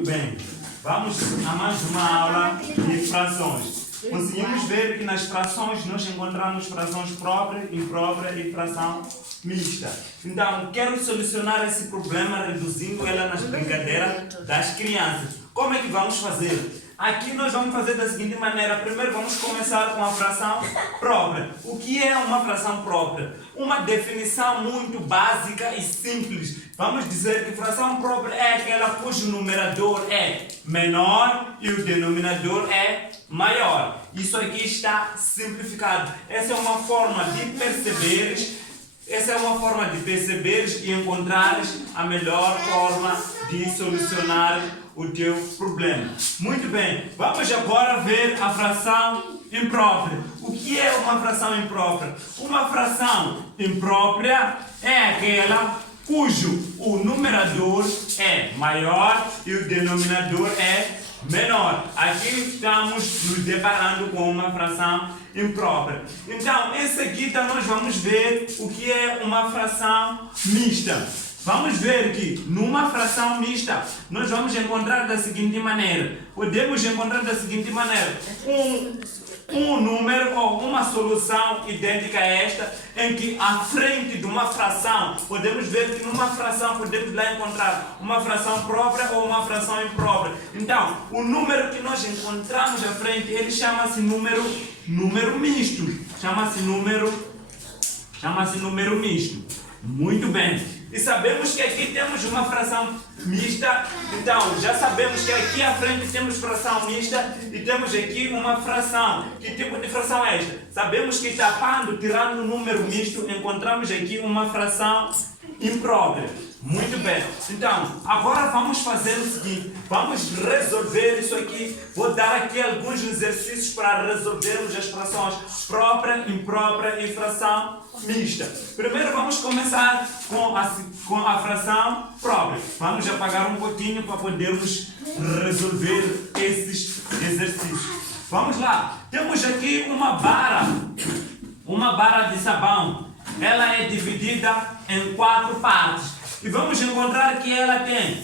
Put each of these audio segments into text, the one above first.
Muito bem. Vamos a mais uma aula de frações. Conseguimos ver que nas frações nós encontramos frações própria, imprópria e fração mista. Então, quero solucionar esse problema reduzindo ela nas brincadeiras das crianças. Como é que vamos fazer? Aqui nós vamos fazer da seguinte maneira. Primeiro vamos começar com a fração própria. O que é uma fração própria? Uma definição muito básica e simples. Vamos dizer que fração própria é aquela cujo numerador é menor e o denominador é maior. Isso aqui está simplificado. Essa é uma forma de perceberes. Essa é uma forma de perceberes e encontrares a melhor forma de solucionar o teu problema. Muito bem, vamos agora ver a fração imprópria. O que é uma fração imprópria? Uma fração imprópria é aquela cujo o numerador é maior e o denominador é menor. Aqui estamos nos deparando com uma fração imprópria. Então, em seguida nós vamos ver o que é uma fração mista. Vamos ver que numa fração mista nós vamos encontrar da seguinte maneira. Podemos encontrar da seguinte maneira um número ou uma solução idêntica a esta, em que à frente de uma fração podemos ver que numa fração podemos lá encontrar uma fração própria ou uma fração imprópria. Então, o número que nós encontramos à frente, ele chama-se número misto. Chama-se número misto. Muito bem. E sabemos que aqui temos uma fração mista. Então, já sabemos que aqui à frente temos fração mista e temos aqui uma fração. Que tipo de fração é esta? Sabemos que tirando o número misto, encontramos aqui uma fração imprópria. Muito bem. Então, agora vamos fazer o seguinte. Vamos resolver isso aqui. Vou dar aqui alguns exercícios para resolvermos as frações própria, imprópria e fração mista. Primeiro vamos começar com a fração própria. Vamos apagar um pouquinho para podermos resolver esses exercícios. Vamos lá. Temos aqui uma barra de sabão. Ela é dividida em 4 partes. E vamos encontrar que ela tem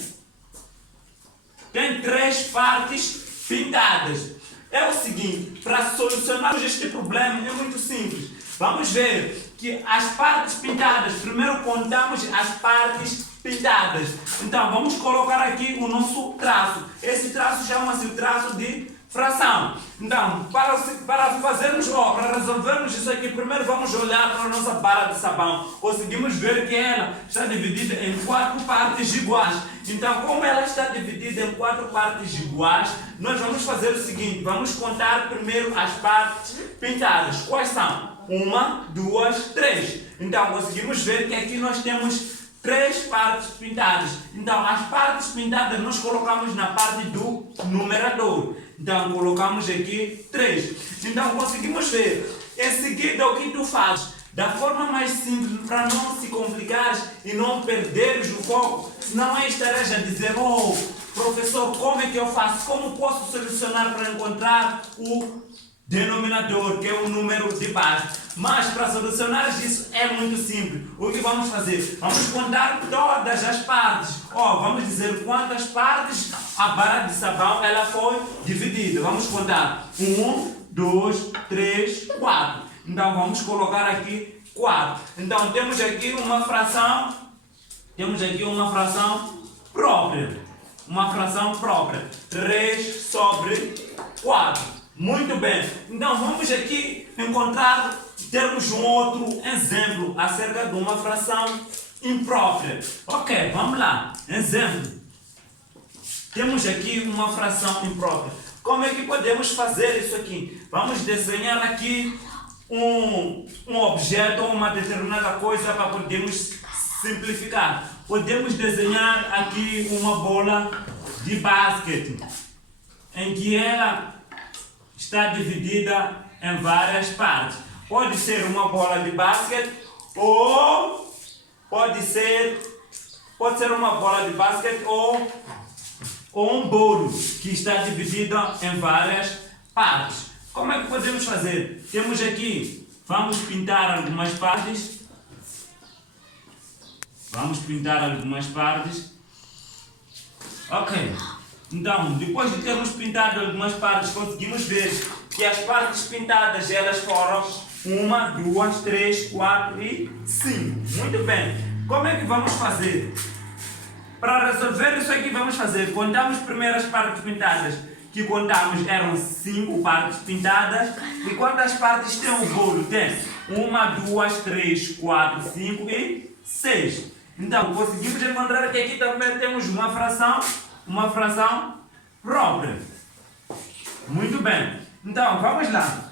3 partes pintadas. É o seguinte, para solucionarmos este problema é muito simples. Vamos ver que as partes pintadas, primeiro contamos as partes pintadas. Então vamos colocar aqui o nosso traço. Esse traço chama-se o traço de fração. Então, para resolvermos isso aqui, primeiro vamos olhar para a nossa barra de sabão. Conseguimos ver que ela está dividida em 4 partes iguais. Então, como ela está dividida em 4 partes iguais, nós vamos fazer o seguinte, vamos contar primeiro as partes pintadas. Quais são? 1, 2, 3. Então, conseguimos ver que aqui nós temos 3 partes pintadas. Então, as partes pintadas nós colocamos na parte do numerador. Então, colocamos aqui 3. Então, conseguimos ver. Em seguida, o que tu fazes? Da forma mais simples, para não se complicares e não perderes o foco. Senão aí estarás a dizer, oh, professor, como é que eu faço? Como posso solucionar para encontrar o denominador, que é o número de base? Mas para solucionar isso é muito simples. O que vamos fazer? Vamos contar todas as partes. Vamos dizer quantas partes a barra de sabão ela foi dividida. Vamos contar. 1, 2, 3, 4. Então vamos colocar aqui 4. Então temos aqui uma fração. Própria. Uma fração própria. 3 sobre 4. Muito bem. Então vamos aqui termos um outro exemplo acerca de uma fração imprópria. Ok, vamos lá. Exemplo. Temos aqui uma fração imprópria. Como é que podemos fazer isso aqui? Vamos desenhar aqui um objeto ou uma determinada coisa para podermos simplificar. Podemos desenhar aqui uma bola de basquete, em que ela está dividida em várias partes. Pode ser uma bola de basquete ou pode ser uma bola de basquete ou um bolo que está dividido em várias partes. Como é que podemos fazer? Temos aqui, vamos pintar algumas partes. Ok. Então, depois de termos pintado algumas partes, conseguimos ver que as partes pintadas elas foram 1, 2, 3, 4 e 5. Muito bem. Como é que vamos fazer? Para resolver isso aqui, vamos fazer. Contamos primeiro as partes pintadas. Que contamos eram 5 partes pintadas. E quantas partes tem o bolo? Tem 1, 2, 3, 4, 5 e 6. Então, conseguimos encontrar que aqui também temos uma fração própria. Muito bem. Então, vamos lá.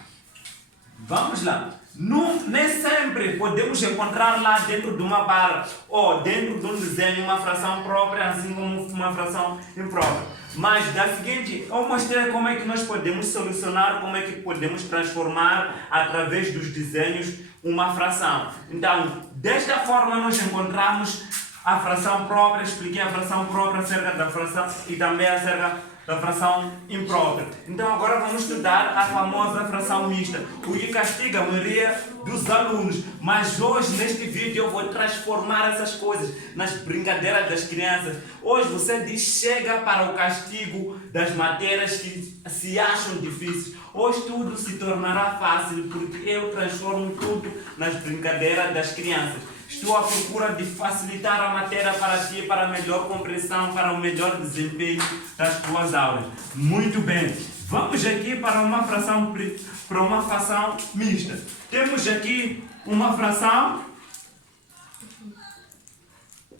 Vamos lá. Nem sempre podemos encontrar lá dentro de uma barra ou dentro de um desenho uma fração própria, assim como uma fração imprópria. Mas da seguinte, eu mostrei como é que nós podemos solucionar, como é que podemos transformar através dos desenhos uma fração. Então, desta forma nós encontramos a fração própria, expliquei a fração própria acerca da fração e também acerca da fração imprópria. Então agora vamos estudar a famosa fração mista, o que castiga a maioria dos alunos. Mas hoje neste vídeo eu vou transformar essas coisas nas brincadeiras das crianças. Hoje você diz chega para o castigo das matérias que se acham difíceis. Hoje tudo se tornará fácil porque eu transformo tudo nas brincadeiras das crianças. Estou à procura de facilitar a matéria para ti, para a melhor compreensão, para o melhor desempenho das tuas aulas. Muito bem. Vamos aqui para uma fração mista. Temos aqui uma fração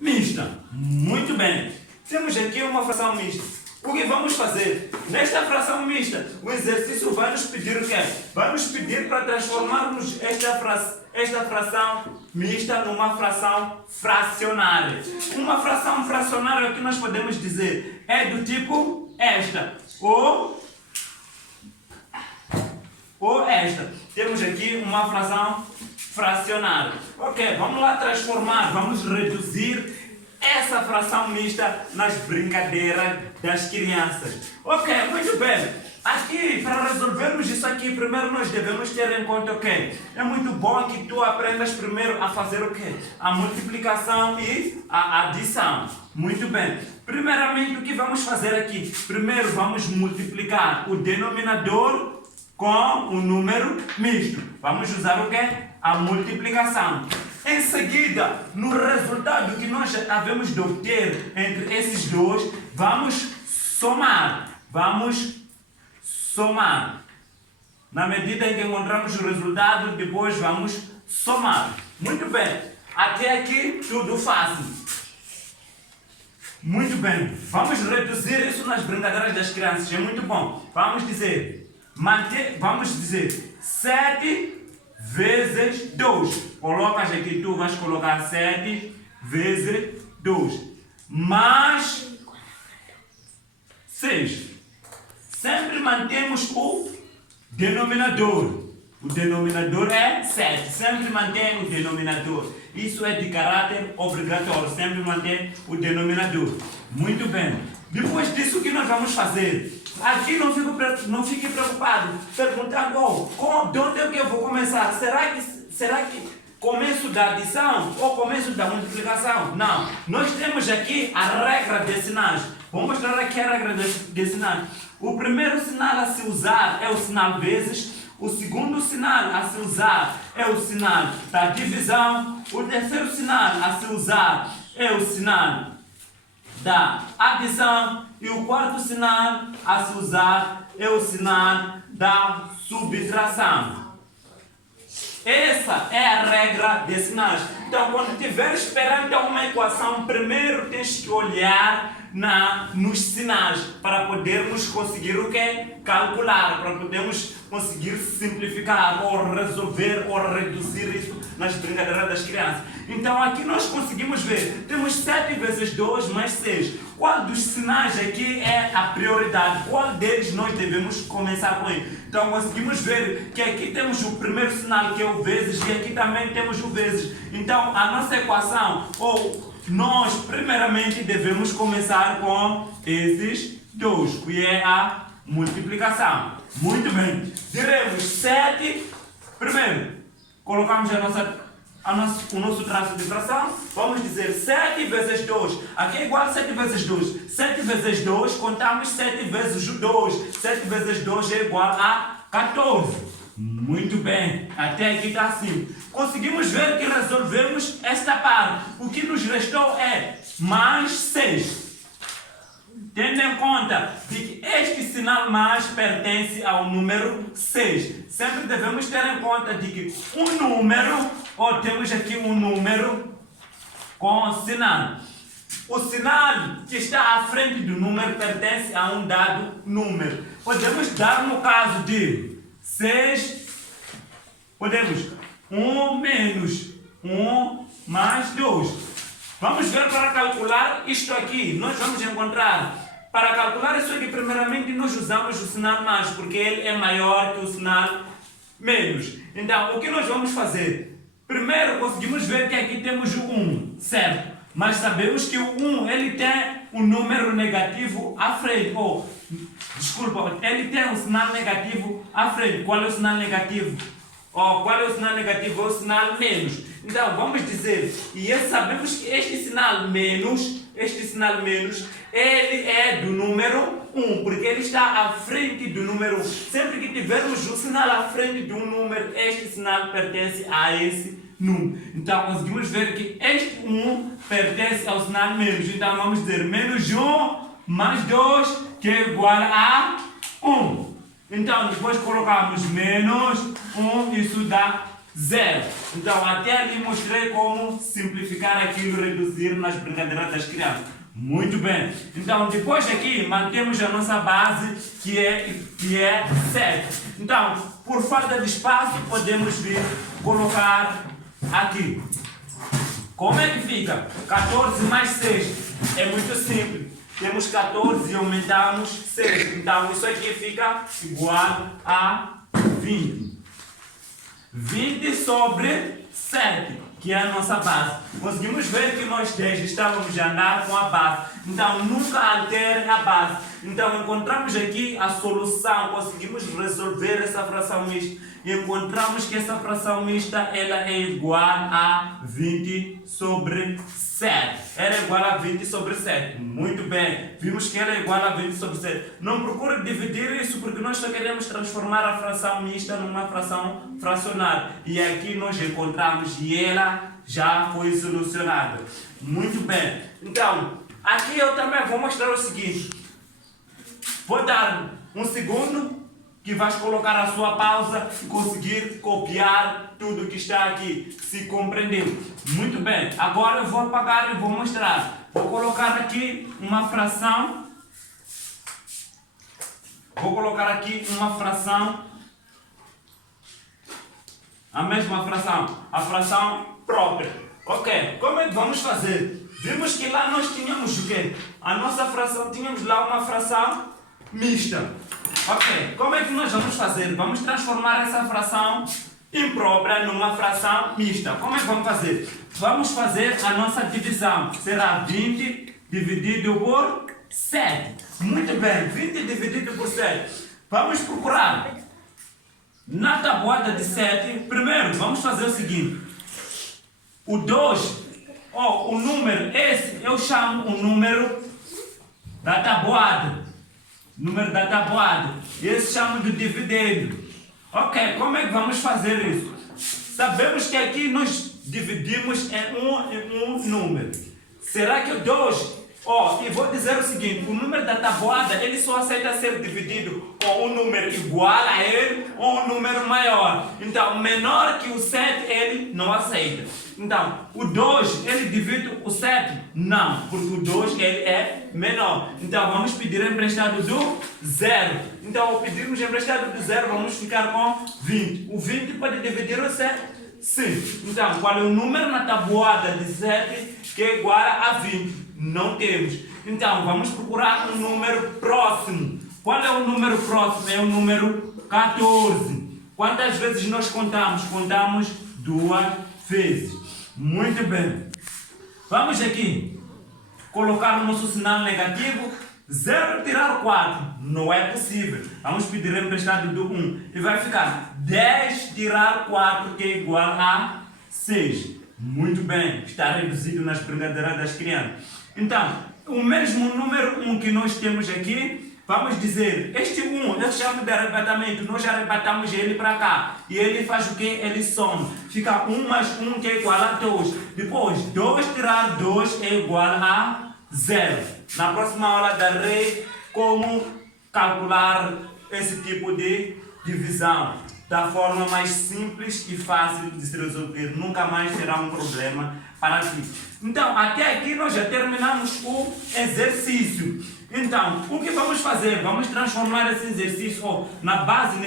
mista. Muito bem. Temos aqui uma fração mista. O que vamos fazer? Nesta fração mista, o exercício vai nos pedir o quê? Vai nos pedir para transformarmos esta fração mista numa fração fracionária. Uma fração fracionária, o que nós podemos dizer? É do tipo esta. Ou esta. Temos aqui uma fração fracionária. Ok, vamos lá transformar, vamos reduzir essa fração mista nas brincadeiras das crianças. Ok, muito bem. Aqui, para resolvermos isso aqui, primeiro nós devemos ter em conta o quê? É muito bom que tu aprendas primeiro a fazer o quê? A multiplicação e a adição. Muito bem. Primeiramente, o que vamos fazer aqui? Primeiro vamos multiplicar o denominador com o número misto. Vamos usar o quê? A multiplicação. Em seguida, no resultado que nós havemos de obter entre esses dois, vamos somar. Vamos somar. Na medida em que encontramos o resultado, depois vamos somar. Muito bem. Até aqui, tudo fácil. Muito bem. Vamos reduzir isso nas brincadeiras das crianças. É muito bom. Vamos dizer 7 vezes 2. Colocas aqui, tu vais colocar 7 vezes 2. Mais 6. Sempre mantemos o denominador. O denominador é 7. Sempre mantém o denominador. Isso é de caráter obrigatório. Sempre mantém o denominador. Muito bem. Depois disso, o que nós vamos fazer? Aqui não fique preocupado, perguntando, de onde é que eu vou começar? Será que começo da adição ou começo da multiplicação? Não. Nós temos aqui a regra de sinais. Vou mostrar aqui a regra de sinais. O primeiro sinal a se usar é o sinal vezes. O segundo sinal a se usar é o sinal da divisão. O terceiro sinal a se usar é o sinal da adição. E o quarto sinal a se usar é o sinal da subtração. Essa é a regra de sinais. Então, quando estiveres perante uma equação, primeiro tens que olhar nos sinais para podermos conseguir o quê? Calcular, para podermos conseguir simplificar ou resolver ou reduzir isso nas brincadeiras das crianças. Então aqui nós conseguimos ver, temos 7 vezes 2 mais 6. Qual dos sinais aqui é a prioridade? Qual deles nós devemos começar com ele? Então conseguimos ver que aqui temos o primeiro sinal que é o vezes e aqui também temos o vezes. Então a nossa equação, nós primeiramente devemos começar com esses dois, que é a multiplicação. Muito bem. Diremos 7, primeiro colocamos a nossa o nosso traço de fração, vamos dizer 7 vezes 2. Aqui é igual a 7 vezes 2. 7 vezes 2, contamos 7 vezes 2. 7 vezes 2 é igual a 14. Muito bem, até aqui está assim. Conseguimos ver que resolvemos esta parte. O que nos restou é mais 6. Tendo em conta de que este sinal mais pertence ao número 6. Sempre devemos ter em conta de que um número, ou temos aqui um número com sinal. O sinal que está à frente do número pertence a um dado número. Podemos dar no caso de 6, podemos 1 menos 1 mais 2. Vamos ver para calcular isto aqui. Nós vamos encontrar, para calcular isso aqui, primeiramente nós usamos o sinal mais, porque ele é maior que o sinal menos. Então, o que nós vamos fazer? Primeiro, conseguimos ver que aqui temos o 1, certo? Mas sabemos que o 1, ele tem um número negativo à frente. Desculpa, ele tem um sinal negativo à frente. Qual é o sinal negativo? Qual é o sinal negativo? É o sinal menos. Então, vamos dizer, sabemos que este sinal menos, ele é do número 1, porque ele está à frente do número 1. Sempre que tivermos o sinal à frente de um número, este sinal pertence a esse número. Então, conseguimos ver que este 1 pertence ao sinal menos. Então, vamos dizer menos 1 mais 2, que é igual a 1. Então, depois colocamos menos 1, isso dá 0. Então, até ali mostrei como simplificar aquilo, reduzir nas brincadeiras das crianças. Muito bem. Então, depois aqui, mantemos a nossa base, que é 7. Então, por falta de espaço, podemos vir colocar aqui. Como é que fica? 14 mais 6. É muito simples. Temos 14 e aumentamos 6. Então, isso aqui fica igual a 20. 20 sobre 7, que é a nossa base. Conseguimos ver que nós 10 estávamos a andar com a base. Então, nunca altere a base. Então, encontramos aqui a solução. Conseguimos resolver essa fração mista. Encontramos que essa fração mista ela é igual a 20 sobre 7. Ela é igual a 20 sobre 7. Muito bem. Vimos que ela é igual a 20 sobre 7. Não procure dividir isso, porque nós só queremos transformar a fração mista numa fração fracionária. E aqui nós encontramos e ela já foi solucionada. Muito bem. Então, aqui eu também vou mostrar o seguinte. Vou dar um segundo que vais colocar a sua pausa e conseguir copiar tudo que está aqui, se compreendeu. Muito bem, agora eu vou apagar e vou mostrar. Vou colocar aqui uma fração. A mesma fração, a fração própria. Ok, como é que vamos fazer? Vimos que lá nós tínhamos o quê? A nossa fração, tínhamos lá uma fração mista. Ok, como é que nós vamos fazer? Vamos transformar essa fração imprópria numa fração mista. Como é que vamos fazer? Vamos fazer a nossa divisão. Será 20 dividido por 7. Muito bem, 20 dividido por 7. Vamos procurar na tabuada de 7. Primeiro, vamos fazer o seguinte. O 2, o número, esse eu chamo o número da tabuada. Número da tabuada. Esse chamo de dividendo. Ok, como é que vamos fazer isso? Sabemos que aqui nós dividimos em um número. Será que o 2... e vou dizer o seguinte, o número da tabuada, ele só aceita ser dividido com um número igual a ele ou um número maior. Então, menor que o 7, ele não aceita. Então, o 2, ele divide o 7? Não, porque o 2, ele é menor. Então, vamos pedir emprestado do 0. Então, ao pedirmos emprestado do 0, vamos ficar com 20. O 20 pode dividir o 7? Sim. Então, qual é o número na tabuada de 7 que é igual a 20? Não temos. Então, vamos procurar um número próximo. Qual é o número próximo? É o número 14. Quantas vezes nós contamos? Contamos 2 vezes. Muito bem. Vamos aqui colocar o nosso sinal negativo. 0 tirar 4. Não é possível. Vamos pedir emprestado do 1. E vai ficar 10 tirar 4, que é igual a 6. Muito bem, está reduzido nas brincadeiras das crianças. Então, o mesmo número 1 que nós temos aqui, vamos dizer, este 1, eu chamo de arrebatamento, nós arrebatamos ele para cá. E ele faz o que? Ele soma. Fica 1 mais 1 que é igual a 2. Depois, 2 tirar 2 é igual a 0. Na próxima aula darei como calcular esse tipo de divisão da forma mais simples e fácil de se resolver. Nunca mais será um problema para ti. Então, até aqui nós já terminamos o exercício. Então, o que vamos fazer? Vamos transformar esse exercício na base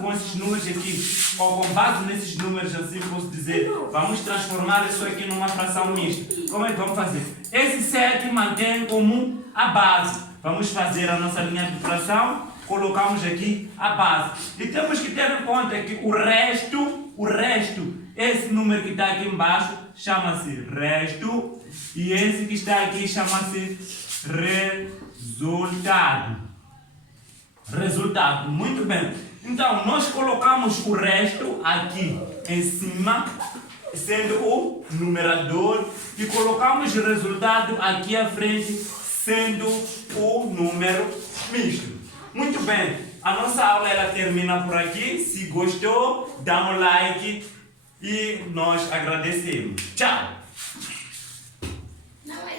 com esses números aqui, ou com base nesses números, assim posso dizer. Vamos transformar isso aqui numa fração mista. Como é que vamos fazer? Esse 7 mantém como a base. Vamos fazer a nossa linha de fração, colocamos aqui a base. E temos que ter em conta que o resto, esse número que está aqui embaixo, chama-se resto, e esse que está aqui chama-se resultado. Muito bem. Então, nós colocamos o resto aqui em cima, sendo o numerador, e colocamos o resultado aqui à frente, sendo o número misto. Muito bem. A nossa aula ela termina por aqui. Se gostou, dá um like e nós agradecemos. Tchau! Não é.